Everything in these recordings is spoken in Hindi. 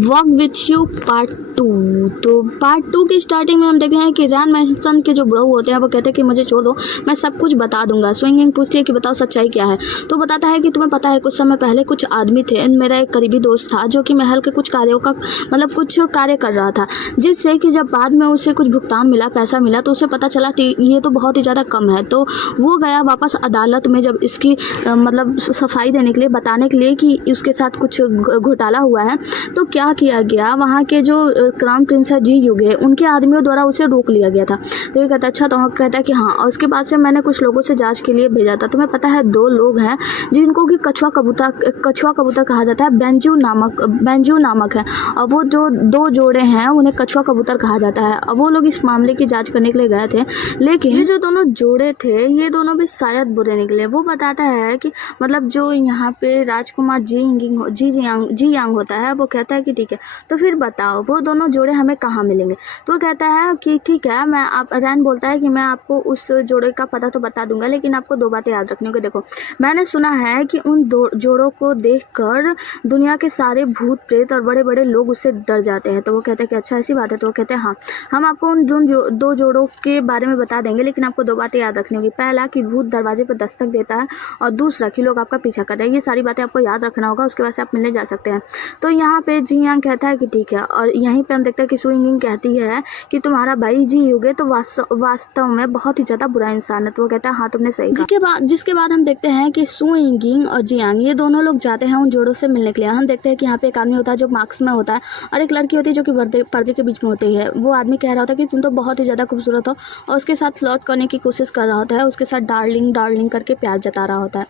Walk with you part 2। तो पार्ट 2 की स्टार्टिंग में हम देखते हैं कि रैन मैनसन के जो ब्रो होते हैं वो कहते हैं कि मुझे छोड़ दो, मैं सब कुछ बता दूंगा। स्विंगिंग पूछती है कि बताओ सच्चाई क्या है। तो बताता है कि तुम्हें पता है कुछ समय पहले कुछ आदमी थे, मेरा एक करीबी दोस्त था जो कि महल के कुछ कार्यों का कुछ कार्य कर रहा था, जिससे कि जब बाद में उसे कुछ भुगतान मिला, पैसा मिला, तो उसे पता चला कि ये तो बहुत ही ज़्यादा कम है। तो वो गया वापस अदालत में जब इसकी सफाई देने के लिए, बताने के लिए कि उसके साथ कुछ घोटाला हुआ है। तो क्या किया गया, वहाँ के जो क्राउन प्रिंस है जी युगे, उनके आदमियों द्वारा उसे रोक लिया गया था। तो ये कहता है अच्छा, तो कहता है कि हाँ, और उसके बाद से मैंने कुछ लोगों से जांच के लिए भेजा था। तुम्हें पता है 2 लोग हैं जिनको कि कछुआ कबूतर कहा जाता है, बेंजू नामक है, और वो जो 2 जोड़े हैं उन्हें कछुआ कबूतर कहा जाता है। और वो लोग इस मामले की जाँच करने के लिए गए थे, लेकिन ये जो दोनों जोड़े थे ये दोनों भी शायद बुरे निकले। वो बताता है कि जो यहाँ पे राजकुमार जी यांग होता है, वो कहता है कि ठीक है, तो फिर बताओ वो दोनों जोड़े हमें कहाँ मिलेंगे। तो कहता है कि ठीक है, रैन बोलता है कि मैं आपको उस जोड़े का पता तो बता दूंगा, लेकिन आपको 2 बातें याद रखनी होगी। देखो, मैंने सुना है कि उन 2 जोड़ों को देखकर दुनिया के सारे भूत प्रेत और बड़े बड़े लोग उससे डर जाते हैं। तो वो कहते हैं कि अच्छा ऐसी बात है। तो वो कहते हैं हाँ, हम आपको उन 2 जोड़ों के बारे में बता देंगे, लेकिन आपको 2 बातें याद रखनी होगी। पहला कि भूत दरवाजे पर दस्तक देता है, और दूसरा कि लोग आपका पीछा कर रहे हैं। ये सारी बातें आपको याद रखना होगा, उसके बाद से आप मिलने जा सकते हैं। तो यहाँ पे जी यांग कहता है कि ठीक है, और यहीं पे हम देखते हैं कि सुइंगिंग कहती है कि तुम्हारा भाई जी युगे तो वास्तव में बहुत ही ज़्यादा बुरा इंसान है। तो वो कहता है हाँ, तुमने सही कहा। जिसके बाद हम देखते हैं कि सुइंगिंग और जी यांग ये दोनों लोग जाते हैं उन जोड़ों से मिलने के लिए। हम देखते हैं कि यहाँ पे एक आदमी होता है जो मास्क में होता है, और एक लड़की होती है जो कि पर्दे के बीच में होती है। वो आदमी कह रहा होता है कि तुम तो बहुत ही ज़्यादा खूबसूरत हो, और उसके साथ फ्लर्ट करने की कोशिश कर रहा होता है, उसके साथ डार्लिंग करके प्यार जता रहा होता है।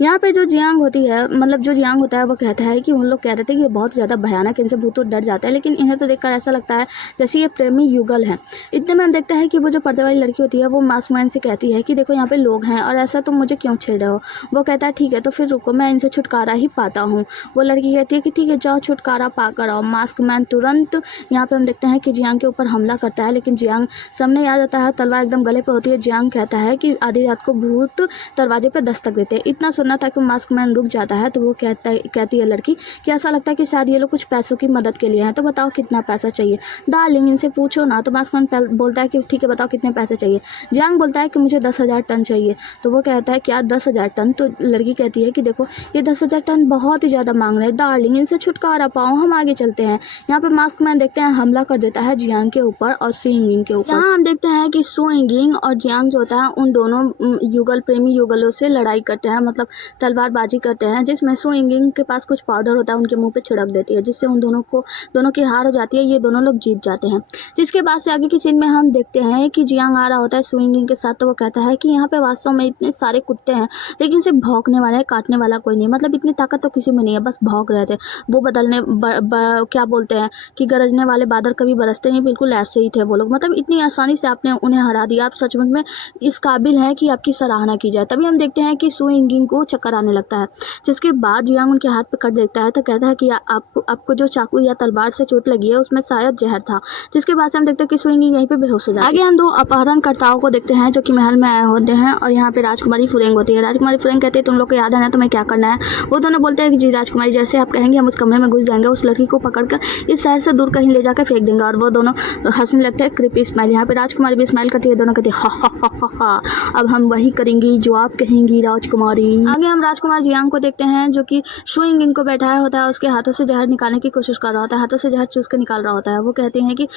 यहाँ पे जो जियांग होती है, जो जियांग होता है, वो कहता है कि उन लोग कह रहे थे कि ये बहुत ज़्यादा भयानक, इनसे भूत तो डर जाते हैं, लेकिन इन्हें तो देखकर ऐसा लगता है जैसे ये प्रेमी युगल है। इतने में हम देखते हैं कि वो जो पर्दे वाली लड़की होती है वो मास्कमैन से कहती है कि देखो यहाँ पे लोग हैं और ऐसा तुम मुझे क्यों छेड़ रहे हो। वो कहता है ठीक है, तो फिर रुको, मैं इनसे छुटकारा ही पाता हूँ। वो लड़की कहती है कि ठीक है, जाओ छुटकारा पा कर आओ। मास्कमैन तुरंत यहाँ पे हम देखते हैं कि जियांग के ऊपर हमला करता है, लेकिन जियांग सामने आ जाता है, तलवार एकदम गले पे होती है। जियांग कहता है कि आधी रात को भूत दरवाजे पे दस्तक देते हैं। इतना सुनना था कि मास्कमैन रुक जाता है। तो वो कहती है लड़की कि ऐसा लगता है कि शायद ये लोग कुछ पैसों की मदद के लिए हैं, तो बताओ कितना पैसा चाहिए डार्लिंग, इनसे पूछो ना। तो मास्कमैन बोलता है कि ठीक है, बताओ कितने पैसे चाहिए। जियांग बोलता है कि मुझे 10,000 टन चाहिए। तो वो कहता है क्या 10,000 टन? तो लड़की कहती है कि देखो, ये 10,000 टन बहुत ही ज़्यादा मांग रहे हैं डार्लिंग, इनसे छुटकारा पाओ, हम आगे चलते हैं। यहाँ पे मास्कमैन देखते हैं हमला कर देता है जियांग के ऊपर और सुइंगिंग के ऊपर। यहाँ हम देखते हैं कि सुइंगिंग और जियांग जो होता है उन दोनों प्रेमी युगलों से लड़ाई करते हैं, तलवारबाजी करते हैं, जिसमें सुइंगिंग के पास कुछ पाउडर होता है, उनके मुंह पे छिड़क देती है, जिससे उन दोनों की हार हो जाती है। ये दोनों लोग जीत जाते हैं। जिसके बाद से आगे की सीन में हम देखते हैं कि जियांग आ रहा होता है सुइंगिंग के साथ। तो वो कहता है कि यहाँ पे वास्तव में इतने सारे कुत्ते हैं, लेकिन सिर्फ भौंकने वाले हैं, काटने वाला कोई नहीं। इतनी ताकत तो किसी में नहीं है, बस भौंक रहे थे। वो क्या बोलते हैं कि गरजने वाले बादल कभी बरसते नहीं, बिल्कुल ऐसे ही थे वो लोग। इतनी आसानी से आपने उन्हें हरा दिया, आप सचमुच में इस काबिल हैं कि आपकी सराहना की जाए। तभी हम देखते हैं कि सुइंगिंग को चक्कर आने लगता है। जिसके बाद जियांग उनके हाथ पे कट देखता है, तो कहता है कि आपको जो चाकू या तलवार से चोट लगी है उसमें शायद जहर था। जिसके बाद से हम देखते हैं कि सुइंगिंग यहीं पे बेहोश हो जाती है। आगे हम 2 अपहरणकर्ताओं को देखते हैं जो कि महल में आए होते हैं, और यहाँ पे राजकुमारी फुरेंग होती है। राजकुमारी फुरेंग कहती है तुम लोग को याद है ना तुम्हें क्या करना है। वो दोनों बोलते हैं कि जी राजकुमारी, जैसे आप कहेंगे हम उस कमरे में घुस जाएंगे, उस लड़की को पकड़कर इस शहर से दूर कहीं ले जाकर फेंक देंगे। और वो दोनों हंसने लगते हैं, क्रिपी स्माइल। यहाँ पे राजकुमारी भी स्माइल करती है, दोनों कहती है हा हा हा हा, अब हम वही करेंगी जो आप कहेंगी राजकुमारी। आगे हम राजकुमार जियांग को देखते हैं जो कि सुइंगिंग को बैठाया होता है, उसके हाथों से जहर निकालने की कोशिश कर रहा होता है, हाथों से जहर चूस के निकाल रहा होता है। वो कहते हैं कि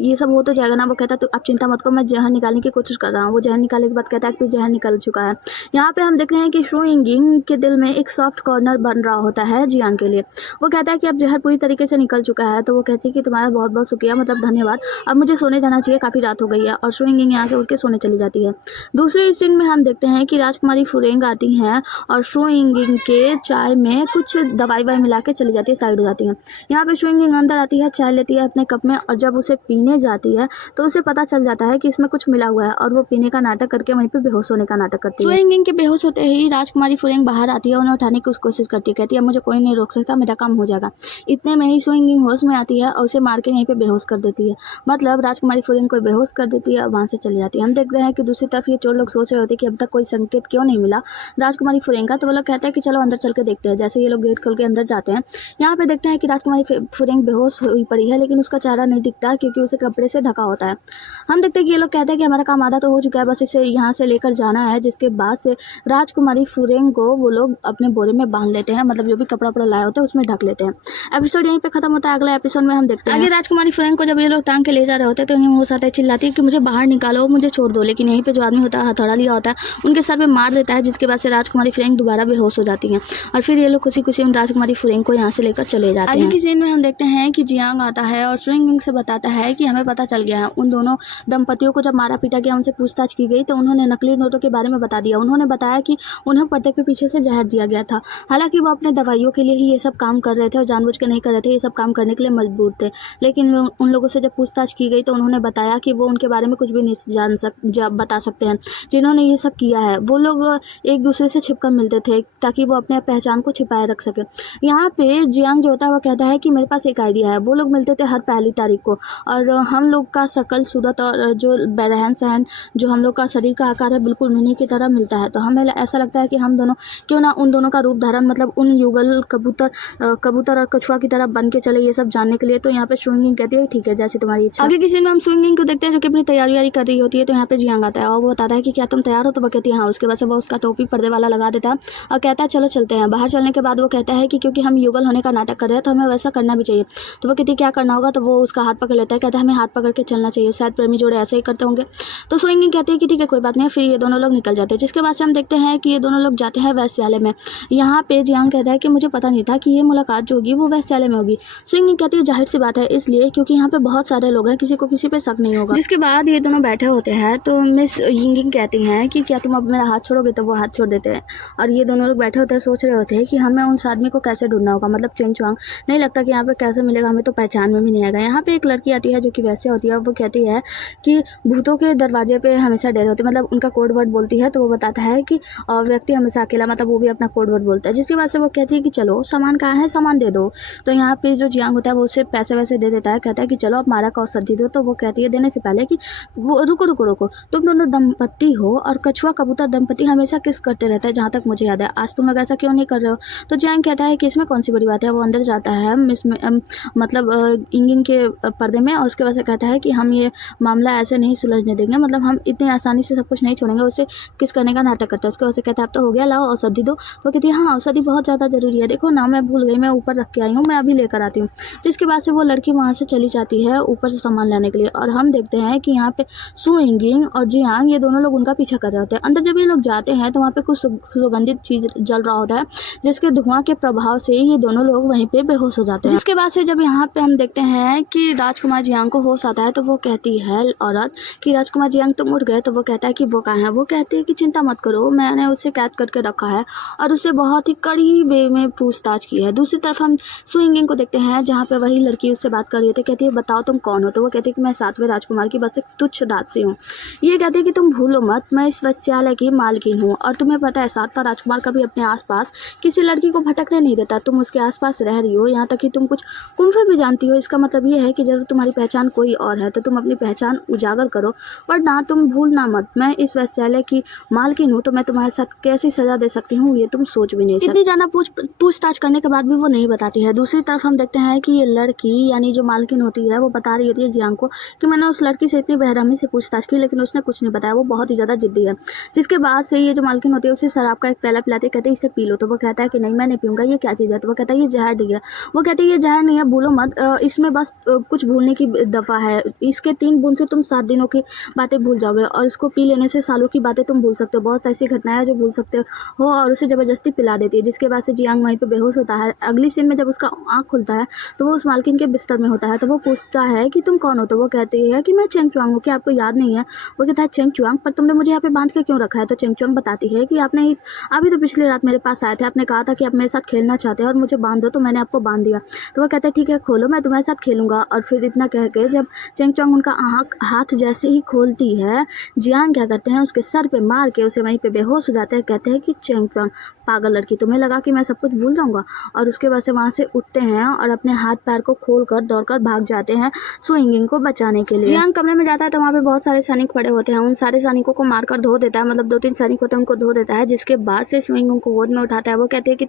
ये सब हो तो जाएगा ना। वो कहता है तो आप चिंता मत करो, मैं जहर निकालने की कोशिश कर रहा हूँ। वो जहर निकालने के बाद कहता है कि जहर निकल चुका है। यहाँ पे हम देख रहे हैं कि सुइंगिंग के दिल में एक सॉफ्ट कॉर्नर बन रहा होता है जियांग के लिए। वो कहता है कि अब जहर पूरी तरीके से निकल चुका है। तो वो कहती है कि तुम्हारा बहुत बहुत शुक्रिया, धन्यवाद, अब मुझे सोने जाना चाहिए, काफ़ी रात हो गई है। और सुइंगिंग यहाँ से उठ के सोने चली जाती है। दूसरे सीन में हम देखते हैं कि राजकुमारी फुरेंग आती हैं और सुइंगिंग के चाय में कुछ दवाई मिला के चली जाती है, साइड हो जाती है। यहाँ पे सुइंगिंग अंदर आती है, चाय लेती है अपने कप में, और जब उसे पीने जाती है तो उसे पता चल जाता है कि इसमें कुछ मिला हुआ है, और वो पीने का नाटक करके वहीं पे बेहोश होने का नाटक करती है। सुइंगिंग के बेहोश होते ही राजकुमारी फुरेंग बाहर आती है, उन्हें उठाने की कोशिश करती है, कहती है मुझे कोई नहीं रोक सकता, मेरा काम हो जाएगा। इतने में ही सुइंगिंग होश में आती है और उसे मार के यहीं पे बेहोश कर देती है। राजकुमारी फुरेंग को बेहोश कर देती है और वहाँ से चली जाती है। हम देखते हैं कि दूसरी तरफ ये चोर लोग सोच रहे होते हैं कि अब तक कोई संकेत क्यों नहीं मिला राजकुमारी फुरेंग का। तो वो लोग कहते हैं कि चलो अंदर चल के देखते हैं। जैसे ये लोग गेट खोल के अंदर जाते हैं, यहाँ पे देखते हैं हैं कि राजकुमारी फुरेंग बेहोश हुई पड़ी है, लेकिन उसका चेहरा नहीं दिखता क्योंकि उसे कपड़े से ढका होता है। हम देखते हैं कि ये लोग कहते हैं कि हमारा काम आधा तो हो चुका है, बस इसे यहाँ से लेकर जाना है। जिसके बाद से राजकुमारी फुरेंग को वो लोग अपने बोरे में बांध लेते हैं, मतलब जो भी कपड़ा उपड़ा लाए होते हैं उसमें ढक लेते हैं। एपिसोड यहीं पे खत्म होता है। अगला एपिसोड में हम देखते हैं आगे राजकुमारी फुरेंग को जब ये लोग टांग के ले जा रहे होते हैं तो इन्हें होश आता है, चिल्लाती है कि मुझे बाहर निकालो, मुझे छोड़ दो। लेकिन यहीं पे जो आदमी होता है हथौड़ा लिया होता है उनके सर पे मार देता है, जिसके बाद से राजकुमारी फुरेंग दोबारा बेहोश हो जाती हैं और फिर ये लोग खुशी खुशी उन राजकुमारी फुरेंग को यहाँ से लेकर चले जाते हैं। आगे की सीन में हम देखते हैं कि जियांग आता है और सुइंगिंग से बताता है कि हमें पता चल गया है उन दोनों दंपतियों को जब मारा पीटा गया, उनसे पूछताछ की गई तो उन्होंने नकली नोटों के बारे में बता दिया। उन्होंने बताया कि उन्हें पर्दे के पीछे से जहर दिया गया था। हालांकि वो अपने दवाइयों के लिए ही ये सब काम कर रहे थे और जानबूझ के नहीं कर रहे थे, ये सब काम करने के लिए मजबूर थे। लेकिन उन लोगों से जब पूछताछ की गई तो उन्होंने बताया कि वो उनके बारे में कुछ भी नहीं बता सकते हैं। जिन्होंने ये सब किया है वो लोग एक दूसरे से छिपकर मिलते थे ताकि वो अपने पहचान को छिपाए रख सके। यहाँ पे जियांग जो होता है वो कहता है कि मेरे पास एक आइडिया है। वो लोग मिलते थे हर पहली तारीख को और हम लोग का शकल सूरत और जो रहन सहन, जो हम लोग का शरीर का आकार है, बिल्कुल उन्हीं की तरह मिलता है। तो हमें ऐसा लगता है कि हम दोनों क्यों ना उन दोनों का रूप धारण, मतलब उन युगल कबूतर और कछुआ की तरह बन के चले, ये सब जानने के लिए। तो यहाँ पे सुइंगिंग कहती है ठीक है, जैसे तुम्हारी इच्छा। आगे किसी में हम सुइंगिंग को देखते हैं जो कि अपनी तैयारी कर रही होती है। तो यहाँ पे जियांग आता है और वो बताता है कि क्या तुम तैयार हो? तो वो कहती है हाँ। उसके बाद से वो उसका टोपी पर्दे वाला लगा देता है और कहता है चलो चलते हैं। बाहर चलने के बाद वो कहता है कि क्योंकि हम युगल होने का नाटक कर रहे हैं तो हमें वैसा करना भी चाहिए। तो वो कहती है क्या करना होगा? तो वो उसका हाथ पकड़ लेता है, कहता है हमें हाथ पकड़ के चलना चाहिए, शायद प्रेमी जोड़े ऐसे ही करते होंगे। तो सुइंगिंग कहती है कि ठीक है कोई बात नहीं। फिर ये दोनों लोग निकल जाते हैं। जिसके बाद से हम देखते हैं कि ये दोनों लोग जाते हैं वैश्यालय में। यहाँ पे जियांग कहता है कि मुझे पता नहीं था कि ये मुलाकात जो होगी वो वैश्यालय में होगी। सुइंगिंग कहती है जाहिर सी बात है, इसलिए क्योंकि यहाँ पे बहुत सारे लोग हैं, किसी को किसी पे शक नहीं होगा। जिसके बाद ये दोनों बैठे होते हैं तो मिस यिंगिंग कहती हैं कि क्या तुम अब मेरा हाथ छोड़ोगे? तो वो हाथ छोड़ देते हैं और ये दोनों लोग बैठे होते हैं, सोच रहे होते हैं कि हमें उस आदमी को कैसे ढूंढना होगा, मतलब चेंग चुआंग। नहीं लगता कि यहाँ पे कैसे मिलेगा, हमें तो पहचान में भी नहीं आएगा। यहाँ पे एक लड़की आती है जो कि वैसे होती है। वो कहती है कि भूतों के दरवाजे पे हमेशा डर होते, मतलब उनका कोड वर्ड बोलती है। तो वो बताता है कि व्यक्ति हमेशा अकेला, मतलब वो भी अपना कोड वर्ड बोलता है। जिसकी बात से वो कहती है कि चलो सामान कहाँ है, सामान दे दो। तो यहाँ पे जो जियांग होता है वो उसे पैसे वैसे दे देता है, कहता है कि चलो अब मारा का औषधि दो। तो वो कहती है देने से पहले कि वो रुको रुको रुको, तुम दोनों दंपति हो और कछुआ कबूतर दंपति हमेशा किस करते रहते हैं, जहाँ तक मुझे याद है। आज तुम लोग ऐसा क्यों नहीं कर रहे हो? तो जियांग कहता है कि इसमें कौन सी बड़ी बात है। वो अंदर जाता है मतलब इंगिंग के पर्दे में और उसके बाद से कहता है कि हम ये मामला ऐसे नहीं सुलझने देंगे, मतलब हम इतनी आसानी से सब कुछ नहीं छोड़ेंगे। उसे किस करने का नाटक करता है। उसके बाद से कहता है अब तो हो गया, लाओ औषधि दो। वो कहती है हाँ औषधि बहुत ज़्यादा ज़रूरी है, देखो ना मैं भूल गई, मैं ऊपर रख के आई हूँ, मैं अभी लेकर आती हूँ। जिसके बाद से वो लड़की वहाँ से चली जाती है ऊपर से सामान लाने के लिए। और हम देखते हैं कि यहाँ पे सुइंगिंग और जियांग ये दोनों लोग उनका पीछा कर रहे होते हैं। अंदर जब ये लोग जाते हैं तो वहाँ पे कुछ सुगंधित चीज़ जल रहा होता है, जिसके धुआं के प्रभाव से ये दोनों लोग वहीं पे बेहोश हो जाते हैं। जिसके बाद से जब यहाँ पे हम देखते हैं कि राजकुमार जियांग को होश आता है तो वो कहती है औरत कि राजकुमार जियांग तुम उठ गए। तो वो कहता है कि वो कहाँ है? वो कहती है कि चिंता मत करो, मैंने उसे कैद करके रखा है और उससे बहुत ही कड़ी वे में पूछताछ की है। दूसरी तरफ हम सुइंगिंग को देखते हैं जहाँ पे वही लड़की उससे बात कर रही थी। कहती है बताओ तुम कौन हो? तो वो कहती है कि मैं 7वें राजकुमार की बस एक तुच्छ दासी हूँ। ये कहती है कि तुम भूलो मत, मैं इस वैश्यालय की मालकिन हूँ और तुम्हें पता है 7वां राजकुमार कभी अपने आसपास किसी लड़की को भटकने नहीं देता। तुम उसके आसपास रह रही हो, यहाँ तक कि तुम कुछ कुंफे भी जानती हो। इसका मतलब ये है कि जरूर तुम्हारी पहचान कोई और है, तो तुम अपनी पहचान उजागर करो, वरना तुम भूलना मत मैं इस वैश्यालय की मालकिन हूँ। तो मैं तुम्हारे साथ कैसी सजा दे सकती हूँ ये तुम सोच भी नहीं सकती। इतनी जाना पूछताछ करने के बाद भी वो नहीं बताती है। दूसरी तरफ हम देखते हैं कि ये लड़की यानी जो मालकिन होती है वो बता रही होती है जियांग को कि मैंने उस लड़की से इतनी बेरहमी से पूछताछ की लेकिन उसने कुछ नहीं बताया, वो बहुत ही ज़्यादा जिद्दी है। जिसके बाद से ये जो मालकिन होती है उसे शराब का एक प्याला पिलाते, कहते इसे पी लो। तो वो कहता है कि नहीं मैं नहीं पीऊँगा, ये क्या चीज़ है? तो वो कहता है ये जहर नहीं है। वो कहती है ये जहर नहीं है, भूलो मत, इसमें बस कुछ भूलने की दफ़ा है। इसके 3 बूंद से तुम 7 दिनों की बातें भूल जाओगे और इसको पी लेने से सालों की बातें तुम भूल सकते हो। बहुत ऐसी घटनाएं हैं जो भूल सकते हो। और उसे ज़बरदस्ती पिला देती है। जिसके बाद से जियांग वहीं पे बेहोश होता है। अगली सीन में जब उसका आँख खुलता है तो वो उस मालकिन के बिस्तर में होता है। तो वो पूछता है कि तुम कौन हो? तो वो कहती है कि मैं चेंग चुआंग हूँ, कि आपको याद नहीं है? वो कहता है चेंग चुआंग, पर तुमने मुझे यहाँ पे बांध के क्यों रखा है? तो चेंग चुआंग बताती है कि आपने अभी तो पिछली रात मेरे पास आए थे, आपने कहा था कि आप मेरे साथ खेलना चाहते हैं और मुझे बांध दो, तो मैंने आपको बांध दिया। तो वो कहता है ठीक है खोलो, मैं तुम्हारे साथ खेलूंगा। और फिर इतना कह के जब चेंग चुआंग उनका हाथ जैसे ही खोलती है, जियांग क्या करते हैं उसके सर पे मार के उसे वहीं पे बेहोश हो जाते हैं। कहते हैं कि चेंग चुआंग पागल लड़की, तुम्हें लगा कि मैं सब कुछ भूल जाऊंगा। और उसके बाद से वहाँ से उठते हैं और अपने हाथ पैर को खोल कर दौड़कर भाग जाते हैं सु यिंगिंग को बचाने के लिए। जियांग कमरे में जाता है तो वहाँ पे बहुत सारे सैनिक पड़े होते हैं, उन सारे सैनिकों को मारकर धो देता है, मतलब 2-3 सैनिक होते हैं उनको धो देता है। जिसके बाद से सु यिंगिंग को गोद में उठाता है। वो कहते हैं कि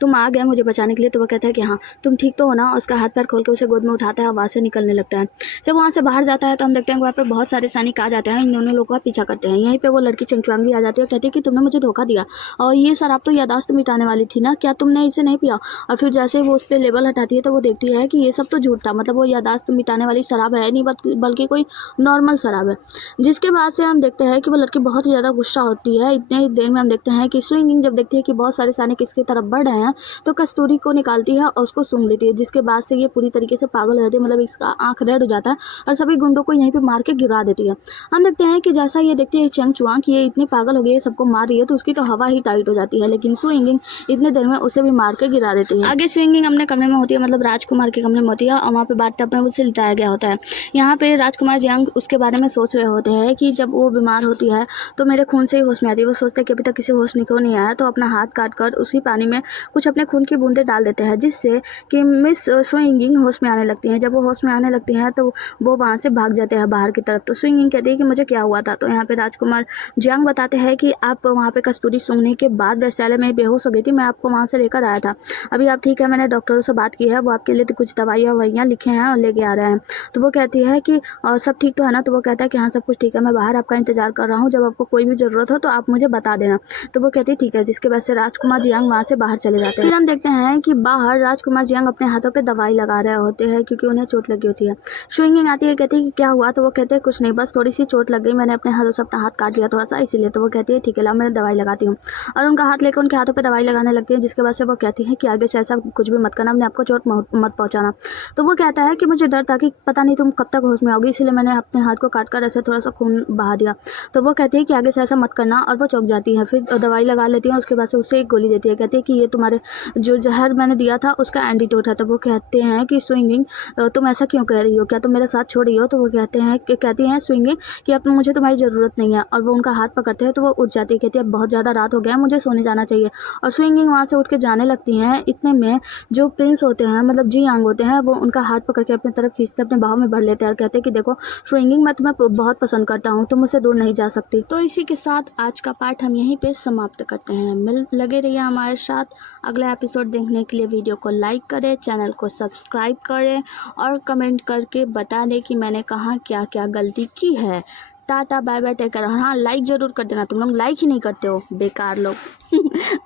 तुम आ गए मुझे बचाने के लिए। तो वो कहता है कि हाँ तुम ठीक तो हो ना। उसका हाथ पैर खोल के उसे गोद में उठाता है और वहाँ से निकलने लगता है। जब वहाँ से बाहर जाता है तो हम देखते हैं वहाँ पे बहुत सारे सैनिक आ जाते हैं, इन दोनों लोगों का पीछा करते हैं। यहीं पे वो लड़की चंचुआंग भी आ जाती है, कहती है कि तुमने मुझे धोखा दिया और ये शराब तो यादाश्त मिटाने वाली थी ना, क्या तुमने इसे नहीं पिया। और फिर जैसे ही वो उस पर लेबल हटाती है तो वो देखती है कि ये सब तो झूठ था, मतलब वो यादाश्त मिटाने वाली शराब है नहीं बल्कि कोई नॉर्मल शराब है। जिसके बाद से हम देखते हैं कि वो लड़की बहुत ही ज़्यादा गुस्सा होती है। इतने ही देर में हम देखते हैं कि सु यिंगिंग जब देखती है कि बहुत सारे सैनिक इसकी तरफ बढ़ रहे हैं तो कस्तूरी को निकालती है और उसको सूंघ लेती है। जिसके बाद से ये पूरी तरीके से पागल हो जाती है, मतलब इसका आँख रेड हो जाता है और सभी गुंडों को यहीं पर मार के गिरा देती है। हम देखते हैं कि जैसा ये देखती है चंचुआंग कि ये इतनी पागल हो गई है, सबको मार रही है, तो उसकी तो हवा ही टाइट हो जाती है। लेकिन सु यिंगिंग इतने देर में उसे भी मार के गिरा देती है। आगे सु यिंगिंग अपने कमरे में होती है, मतलब राजकुमार के कमरे में होती है और वहाँ पे बाथटब में उसे लिटाया गया होता है। यहाँ पे राजकुमार जियांग उसके बारे में सोच रहे होते हैं कि जब वो बीमार होती है तो मेरे खून से ही होश में आती है। वो सोचते हैं कि अभी तक किसी होश नहीं आया, तो अपना हाथ काट कर उसी पानी में कुछ अपने खून की बूंदें डाल देते हैं, जिससे कि मिस सु यिंगिंग होश में आने लगती हैं। जब वो होश में आने लगती हैं तो वो वहाँ से भाग जाते हैं बाहर की तरफ। तो सु यिंगिंग कहती है कि मुझे क्या हुआ था। तो यहाँ पे राजकुमार जियांग बताते हैं कि आप वहाँ पे कस्तूरी सूंघने के बाद वैश्यालय में बेहोश हो गई थी, मैं आपको वहाँ से लेकर आया था। अभी आप ठीक है, मैंने डॉक्टरों से बात की है, वो आपके लिए तो कुछ दवाइयाँ ववाइयाँ लिखे हैं और लेके आ रहे हैं। तो वो कहती है कि सब ठीक तो है ना। तो वो कहता है कि हाँ सब कुछ ठीक है, मैं बाहर आपका इंतजार कर रहा हूँ, जब आपको कोई भी ज़रूरत हो तो आप मुझे बता देना। तो वो कहती है ठीक है। जिसके बाद से राजकुमार जियांग वहाँ से बाहर चले जाते हैं। फिर हम देखते हैं कि बाहर राजकुमार जियांग अपने हाथों पे दवाई लगा रहे होते हैं क्योंकि उन्हें चोट लगी होती है। सु यिंगिंग आती है, कहती है कि क्या हुआ। तो वो कहते हैं कुछ नहीं, बस थोड़ी सी चोट लग गई, मैंने अपने हाथों से अपना हाथ काट लिया थोड़ा सा इसीलिए। तो वो कहती है ठीक है, ला मैं दवाई लगाती हूँ। और उनका हाथ लेकर उनके हाथों पर दवाई लगाने लगती है। जिसके बाद से वो कहती है कि आगे से ऐसा कुछ भी मत करना, अपने आपको चोट मत पहुँचाना। तो वो कहता है कि मुझे डर था कि पता नहीं तुम कब तक होश में आओगी, इसीलिए मैंने अपने हाथ को काट कर ऐसे थोड़ा सा खून बहा दिया। तो वो कहती है कि आगे से ऐसा मत करना और वो चौंक जाती है। फिर दवाई लगा लेती है, उसके बाद से उसे एक गोली देती है, कहती है कि ये तुम्हारे जो जहर मैंने दिया था उसका एंटीडोट है। तो वो कहते हैं कि सु यिंगिंग तुम ऐसा क्यों कह रही हो, क्या तुम मेरा साथ छोड़ रही हो। तो वो कहती हैं सु यिंगिंग कि अब मुझे तुम्हारी ज़रूरत नहीं है। और वो उनका हाथ पकड़ते हैं तो वो उठ जाती है, कहती है अब बहुत ज़्यादा रात हो गया है, मुझे सोने जाना चाहिए। और सु यिंगिंग वहाँ से उठ के जाने लगती हैं। इतने में जो प्रिंस होते हैं, मतलब जियांग होते हैं, वो उनका हाथ पकड़ के अपनी तरफ खींचते अपने बाहों में भर लेते हैं और कहते हैं कि देखो सु यिंगिंग मैं तुम्हें बहुत पसंद करता हूँ, तुम मुझसे दूर नहीं जा सकती। तो इसी के साथ आज का पार्ट हम यहीं पे समाप्त करते हैं। लगे रहिए हमारे साथ अगला एपिसोड देखने के लिए। वीडियो को लाइक करें, चैनल को सब्सक्राइब करें और कमेंट करके बता दें कि मैंने कहाँ क्या क्या गलती की है। Tata bye bye, take care. हाँ लाइक ज़रूर कर देना, तुम लोग लाइक ही नहीं करते हो बेकार लोग।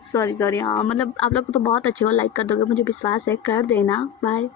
सॉरी हाँ, मतलब आप लोग तो बहुत अच्छे हो, लाइक कर दोगे, मुझे विश्वास है, कर देना। बाय।